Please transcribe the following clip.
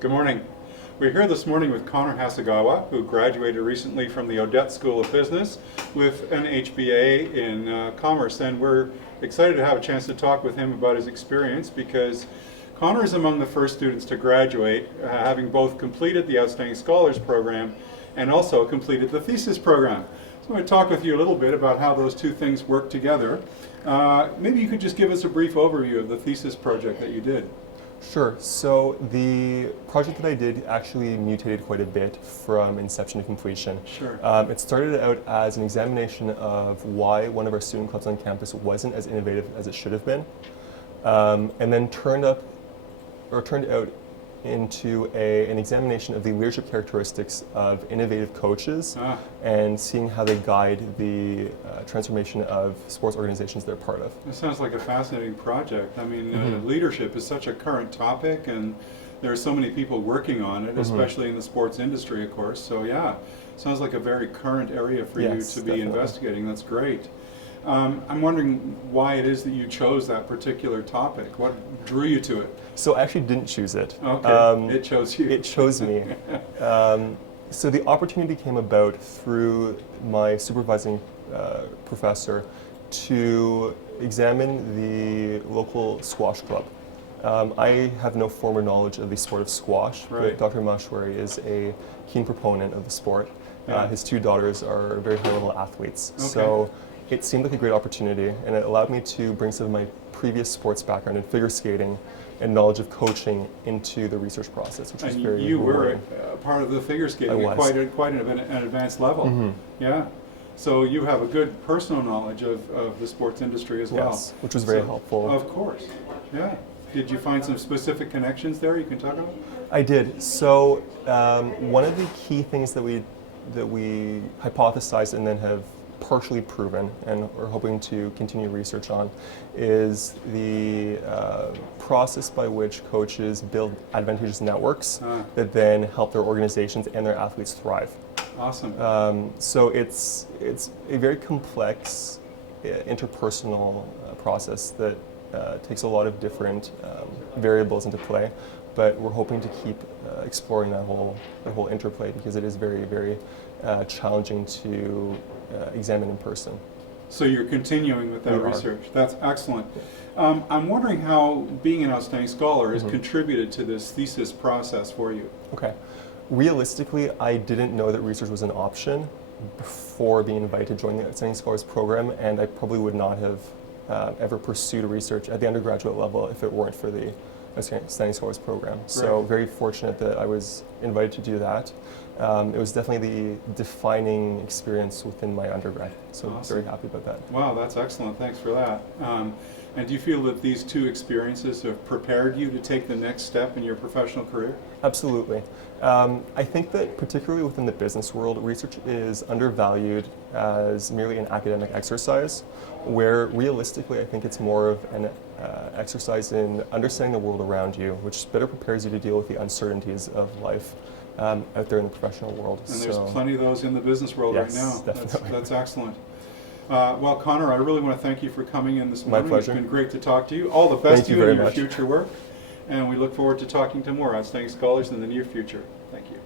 Good morning. We're here this morning with Connor Hasegawa, who graduated recently from the Odette School of Business with an HBA in Commerce, and we're excited to have a chance to talk with him about his experience because Connor is among the first students to graduate, having both completed the Outstanding Scholars Program and also completed the thesis program. So I'm going to talk with you a little bit about how those two things work together. Maybe you could just give us a brief overview of the thesis project that you did. Sure. So the project that I did actually mutated quite a bit from inception to completion. Sure. It started out as an examination of why one of our student clubs on campus wasn't as innovative as it should have been, and then turned out into an examination of the leadership characteristics of innovative coaches and seeing how they guide the transformation of sports organizations they're part of. It sounds like a fascinating project. I mean, leadership is such a current topic, and there are so many people working on it, especially in the sports industry, of course. So yeah, sounds like a very current area for you to be investigating. That's great. I'm wondering why it is that you chose that particular topic. What drew you to it? So I actually didn't choose it. Okay, it chose you. It chose me. So the opportunity came about through my supervising professor to examine the local squash club. I have no formal knowledge of the sport of squash, but Dr. Mashwari is a keen proponent of the sport. His two daughters are very high-level athletes. So it seemed like a great opportunity, and it allowed me to bring some of my previous sports background in figure skating and knowledge of coaching into the research process, which was very you rewarding. were part of the figure skating at quite an advanced level. Yeah. So you have a good personal knowledge of the sports industry as well. Yes, which was very helpful. Of course. Yeah. Did you find some specific connections there you can talk about? I did. So one of the key things that we hypothesized and then have partially proven, and we're hoping to continue research on, is the process by which coaches build advantageous networks that then help their organizations and their athletes thrive. Awesome. So it's a very complex interpersonal process that takes a lot of different variables into play, but we're hoping to keep exploring that whole interplay because it is very, very challenging to examine in person. So you're continuing with that research. That's excellent. I'm wondering how being an outstanding scholar has contributed to this thesis process for you. Okay. Realistically, I didn't know that research was an option before being invited to join the Outstanding Scholars Program, and I probably would not have ever pursued research at the undergraduate level if it weren't for the Outstanding Scholars Program. So very fortunate that I was invited to do that. It was definitely the defining experience within my undergrad, so I'm very happy about that. Wow, that's excellent. Thanks for that. And do you feel that these two experiences have prepared you to take the next step in your professional career? Absolutely. I think that particularly within the business world, research is undervalued as merely an academic exercise, where realistically I think it's more of an exercise in understanding the world around you, which better prepares you to deal with the uncertainties of life out there in the professional world. And there's plenty of those in the business world right now. Definitely. That's excellent. Well, Connor, I really want to thank you for coming in this morning. My pleasure. It's been great to talk to you. All the best to you in your much. future work. And we look forward to talking to more outstanding scholars in the near future. Thank you.